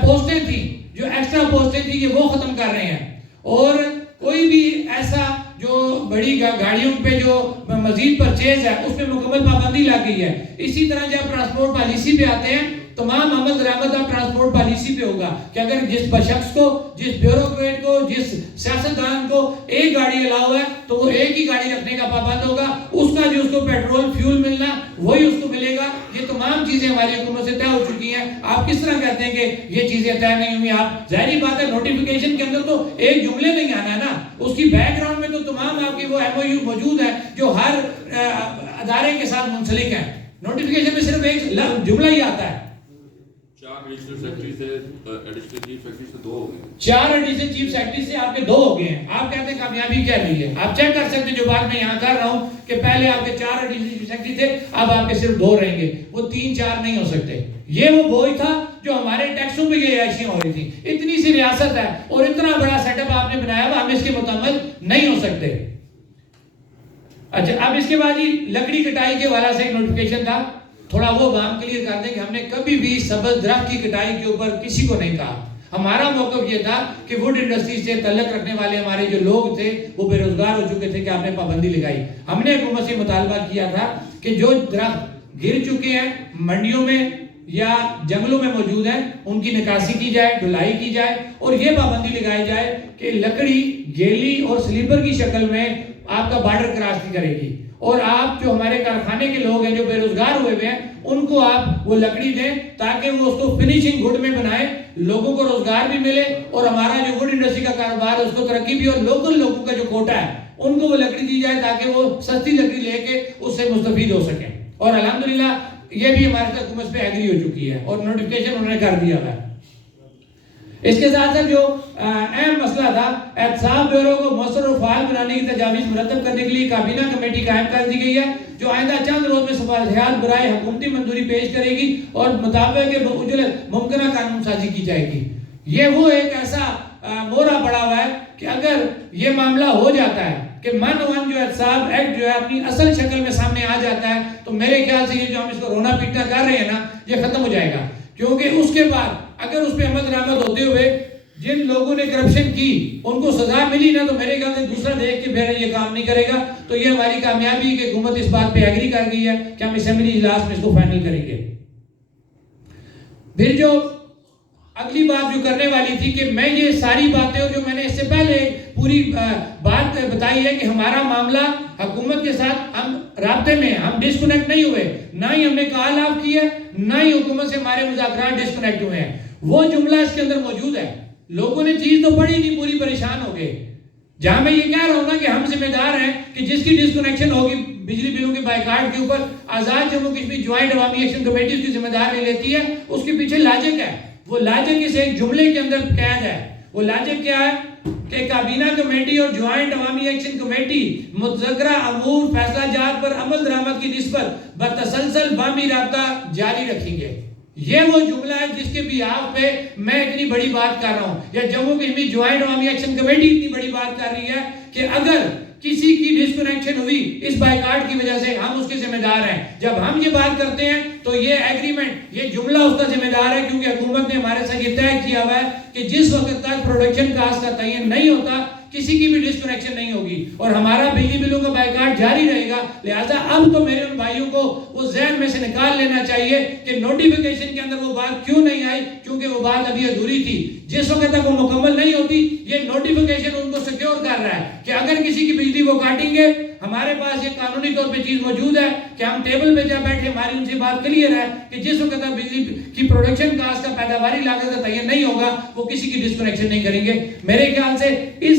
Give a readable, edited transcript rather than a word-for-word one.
پوسٹیں تھیں جو ایکسٹرا پوسٹیں تھیں یہ وہ ختم کر رہے ہیں، اور کوئی بھی ایسا جو بڑی گاڑیوں پہ جو مزید پرچیز ہے اس پہ مکمل پابندی لگ گئی ہے۔ اسی طرح جب ٹرانسپورٹ پالیسی پہ آتے ہیں، تمام عمل درآمد اب ٹرانسپورٹ پالیسی پہ ہوگا کہ اگر جس شخص کو، جس بیوروکریٹ کو، جس سیاستدان کو ایک گاڑی الاؤ ہے تو وہ ایک ہی گاڑی رکھنے کا پابند ہوگا، اس کا جو اس کو پیٹرول فیول ملنا وہی اس کو ملے گا۔ یہ تمام چیزیں ہماری حکومت سے طے ہو چکی ہیں۔ آپ کس طرح کہتے ہیں کہ یہ چیزیں طے نہیں ہوئی؟ آپ ظاہری بات ہے نوٹیفیکیشن کے اندر تو ایک جملے نہیں آنا ہے نا، اس کی بیک گراؤنڈ میں تو تمام آپ کی وہ ایم او یو موجود ہے جو ہر ادارے کے ساتھ منسلک ہے۔ نوٹیفیکیشن میں صرف ایک جملہ ہی آتا ہے۔ 4 ایڈیشنل سیکرٹری سے ایڈیشنل چیف سیکرٹری سے 2 ہو گئے، 4 ایڈیشنل چیف سیکرٹری سے آپ کے 2 ہو گئے ہیں۔ آپ کہتے ہیں کامیابی کیا رہی ہے؟ آپ چیک کر سکتے ہیں جو بات میں یہاں کر رہا ہوں کہ پہلے آپ کے 4 ایڈیشنل چیف سیکرٹری تھے، اب آپ کے صرف 2 رہیں گے، وہ 3-4 نہیں ہو سکتے۔ یہ وہ بوجھ تھا جو ہمارے ٹیکسوں پہ یہ عیاشیاں ہو رہی تھی۔ اتنی سی ریاست ہے اور اتنا بڑا سیٹ اپ آپ نے بنایا ہوا، ہم اس کے مکمل نہیں ہو سکتے۔ اچھا اب اس کے بعد ہی لکڑی کٹائی کے حوالے سے ایک نوٹیفیکیشن تھا، تھوڑا وہ عوام کلیئر کر دیں کہ ہم نے کبھی بھی سبز درخت کی کٹائی کے اوپر کسی کو نہیں کہا۔ ہمارا موقف یہ تھا کہ ووڈ انڈسٹری سے تعلق رکھنے والے ہمارے جو لوگ تھے وہ بے روزگار ہو چکے تھے کہ آپ نے پابندی لگائی۔ ہم نے حکومت سے مطالبہ کیا تھا کہ جو درخت گر چکے ہیں منڈیوں میں یا جنگلوں میں موجود ہیں ان کی نکاسی کی جائے، ڈھلائی کی جائے، اور یہ پابندی لگائی جائے کہ لکڑی گیلی اور سلیپر کی شکل میں آپ کا بارڈر کراس نہیں کرے گی، اور آپ جو ہمارے کارخانے کے لوگ ہیں جو بے روزگار ہوئے ہوئے ہیں ان کو آپ وہ لکڑی دیں تاکہ وہ اس کو فنیشنگ گڈ میں بنائیں، لوگوں کو روزگار بھی ملے اور ہمارا جو ووڈ انڈسٹری کا کاروبار ہے اس کو ترقی بھی، اور لوکل لوگوں کا جو کوٹا ہے ان کو وہ لکڑی دی جائے تاکہ وہ سستی لکڑی لے کے اس سے مستفید ہو سکیں۔ اور الحمدللہ یہ بھی ہمارے ساتھ حکومت پہ ایگری ہو چکی ہے اور نوٹیفیکیشن انہوں نے کر دیا ہے۔ اس کے ساتھ ساتھ جو اہم مسئلہ تھا، احتساب بیورو کو مؤثر اور فعال بنانے کی تجاویز مرتب کرنے کے لیے کابینہ کمیٹی قائم کر دی گئی ہے جو آئندہ چند روز میں صلاحیت برائے حکومتی منظوری پیش کرے گی اور مطابق اجلت ممکنہ قانون سازی کی جائے گی۔ یہ وہ ایک ایسا مورا پڑا ہوا ہے کہ اگر یہ معاملہ ہو جاتا ہے کہ من ون جو احتساب ایکٹ جو ہے اپنی اصل شکل میں سامنے آ جاتا ہے تو میرے خیال سے یہ جو ہم اس کو رونا پیٹنا کر رہے ہیں نا یہ ختم ہو جائے گا، کیونکہ اس کے بعد اگر اس پہ عمل درآمد ہوتے ہوئے جن لوگوں نے کرپشن کی ان کو سزا ملی نا تو میرے خیال سے دوسرا دیکھ کے پھر یہ کام نہیں کرے گا۔ تو یہ ہماری کامیابی کہ حکومت اس بات پہ ایگری کر گئی ہے کہ ہم اسمبلی اجلاس میں اس کو فائنل کریں گے۔ پھر جو اگلی بات جو کرنے والی تھی کہ میں یہ ساری باتیں جو میں نے اس سے پہلے پوری بات بتائی ہے کہ ہمارا معاملہ حکومت کے ساتھ ہم رابطے میں، ہم ڈسکنیکٹ نہیں ہوئے، نہ ہی ہم نے کال آف کی ہے، نہ ہی حکومت سے ہمارے مذاکرات ڈسکنیکٹ ہوئے ہیں۔ وہ جملہ اس کے اندر موجود ہے، لوگوں نے چیز تو پڑھی نہیں، پوری پریشان ہو گئے۔ جہاں میں یہ کہہ رہا ہوں نا کہ ہم ذمہ دار ہیں کہ جس کی ڈسکنیکشن ہوگی بجلی بلوں کے بائیکاٹ کے اوپر آزاد جموں کشمیر جوائنٹ عوامی ایکشن کمیٹی اس کی ذمہ داری لیتی ہے، اس کے پیچھے لاجک ہے، وہ لاجک اس ایک جملے کے اندر قید ہے۔ وہ لاجک کیا ہے کہ کابینہ کمیٹی اور جوائنٹ عوامی ایکشن کمیٹی متذکرہ امور فیصلہ جات پر عمل درآمد کی نسبت بتسلسل باہمی رابطہ جاری رکھیں گے۔ یہ وہ جملہ ہے جس کے بیہاف پہ میں اتنی بڑی بات کر رہا ہوں، یا جموں کشمیر جوائنٹ عوامی ایکشن کمیٹی اتنی بڑی بات کر رہی ہے کہ اگر کسی کی ڈسکنیکشن ہوئی اس بائیکاٹ کی وجہ سے ہم اس کے ذمہ دار ہیں۔ جب ہم یہ بات کرتے ہیں تو یہ ایگریمنٹ، یہ جملہ اس کا ذمہ دار ہے، کیونکہ حکومت نے ہمارے ساتھ یہ طے کیا ہوا ہے کہ جس وقت تک پروڈکشن کاسٹ کا تعین نہیں ہوتا کسی کی بھی ڈسکنیکشن نہیں ہوگی اور ہمارا بجلی بلوں کا بائیکاٹ جاری رہے گا۔ لہٰذا اب تو میرے ان بھائیوں کو وہ ذہن میں سے نکال لینا چاہیے کہ نوٹیفیکیشن کے اندر وہ بات کیوں نہیں آئی، کیونکہ وہ بات ابھی ادھوری تھی۔ جس وقت تک وہ مکمل نہیں ہوتی یہ نوٹیفیکیشن ان کو سیکیور کر رہا ہے کہ اگر کسی کی بجلی وہ کاٹیں گے، ہمارے پاس یہ قانونی طور پہ چیز موجود ہے کہ ہم ٹیبل پہ جا بیٹھے، ہماری ان سے بات کلیئر ہے کہ جس وقت تک بجلی کی پروڈکشن کاسٹ کا پیداواری لاگت کا تعین نہیں ہوگا وہ کسی کی ڈسکنیکشن نہیں کریں گے۔ میرے خیال سے اس